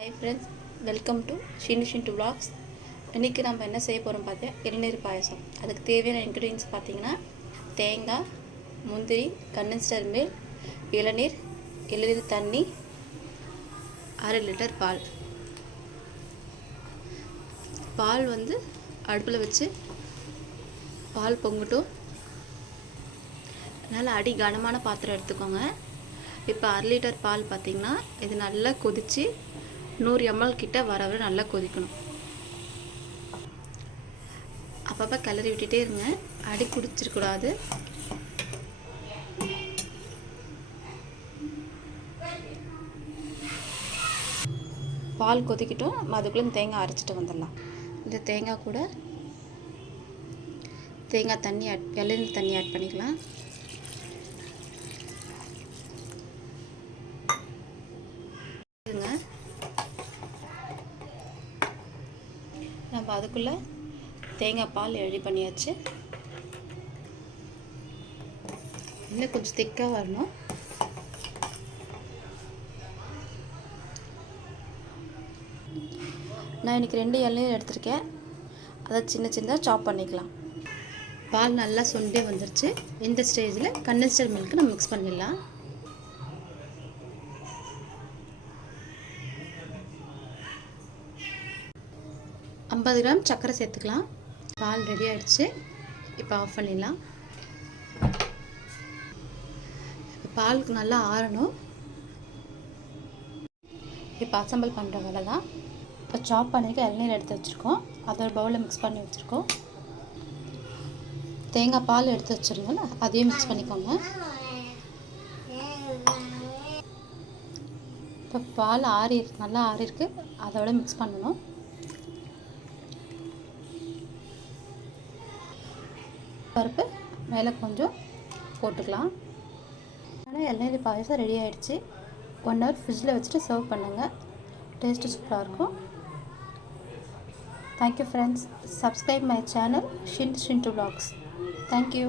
Hi friends, welcome to Shindu Vlogs. இன்றைக்கி நம்ம என்ன செய்ய போகிறோம் பார்த்தீங்கன்னா இளநீர் பாயசம். அதுக்கு தேவையான இன்க்ரீடியன்ஸ் பார்த்தீங்கன்னா தேங்காய், முந்திரி, கண்டென்ஸ்டு மில்க், இளநீர் தண்ணி, 1/2 லிட்டர் பால். பால் வந்து அடுப்பில் வச்சு பால் பொங்கட்டும். அதனால் அடி கனமான பாத்திரம் எடுத்துக்கோங்க. இப்போ 1/2 லிட்டர் பால் பார்த்திங்கன்னா இது நல்லா கொதித்து 100 ml கிட்ட வர நல்லா கொதிக்கணும். அப்பப்போ கிளறி விட்டுட்டே இருங்க, அடி பிடிச்சிடக்கூடாது. பால் கொதிக்கட்டும், அதுக்குள்ளே தேங்காய் அரைச்சிட்டு வந்துடலாம். இந்த தேங்காய் கூட தேங்காய் தண்ணி இளநீர் தண்ணி ஆட் பண்ணிக்கலாம். நம்ம அதுக்குள்ளே தேங்காய் பால் ரெடி பண்ணியாச்சு. இன்னும் கொஞ்சம் திக்காக வரணும். நான் இன்றைக்கி 2 இளநீர் எடுத்திருக்கேன். அதை சின்ன சின்னதாக சாப் பண்ணிக்கலாம். பால் நல்லா சுண்டே வந்துருச்சு. இந்த ஸ்டேஜில் கண்டென்ஸ்டு மில்க் நம்ம மிக்ஸ் பண்ணிடலாம். $50 கிராம் சர்க்கரை சேர்த்துக்கலாம். பால் ரெடி ஆகிடுச்சு. இப்போ ஆஃப் பண்ணிடலாம். பாலுக்கு நல்லா ஆறணும். இப்போ அசம்பிள் பண்ணுற வேலை தான். இப்போ சாப் பண்ணிட்டு இளநீர் எடுத்து வச்சுருக்கோம். அதை ஒரு பவுலில் மிக்ஸ் பண்ணி வச்சுருக்கோம். தேங்காய் பால் எடுத்து வச்சுருந்தோம்ல, அதையும் மிக்ஸ் பண்ணிக்கோங்க. இப்போ பால் நல்லா ஆறிருக்கு. அதோட மிக்ஸ் பண்ணணும். பருப்பு மேலே கொஞ்சம் போட்டுக்கலாம். ஆனால் இளநீர் பாயசம் ரெடி ஆகிடுச்சு. 1 hour ஃப்ரிட்ஜில் வச்சுட்டு சர்வ் பண்ணுங்கள். டேஸ்ட்டு சூப்பராக இருக்கும். Thank you friends. Subscribe my channel Shindu Vlogs. Thank you.